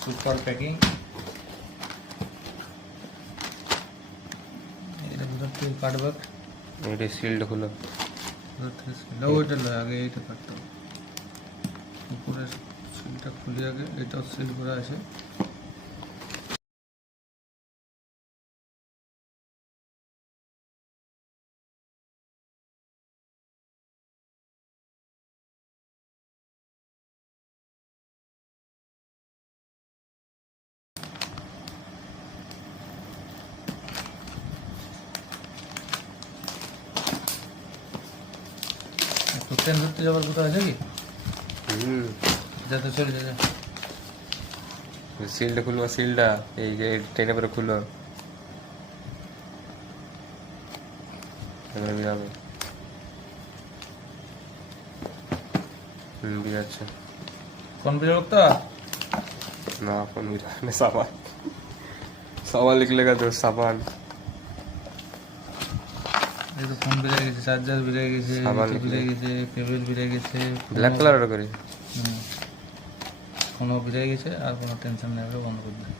Super packing. এটা ভিতর থেকে কাটবে, এটা সিলটা খুলো। ভিতর থেকে সিল ওইটা নয়, আগে এইটা কাটতে হবে। উপরে সিলটা খুলে আগে এটাও সিল করা আছে। তো ট্রেন ধরতে যাওয়ার কথা আছে কি? যাতে চলে যা। সিলটা খুলবো, সিলটা এই যে ট্রেনে পরে খুলো, এবার বেরাবে। বেরাচ্ছে কোন বিরক্ত? না, ফোন বেরাবে সাবান, সাবান লিখলেগা তো সাবান। এই তো ফোন বেরিয়ে গেছে, চার্জার বেরিয়ে গেছে, সাবান ইউটিউব লিখলে। বেরিয়ে গেছে, কেবল বেরিয়ে গেছে, ব্ল্যাক কালার করে। ফোনও বেরিয়ে গেছে। আর কোনো টেনশন নেই, বন্ধ করে দিই।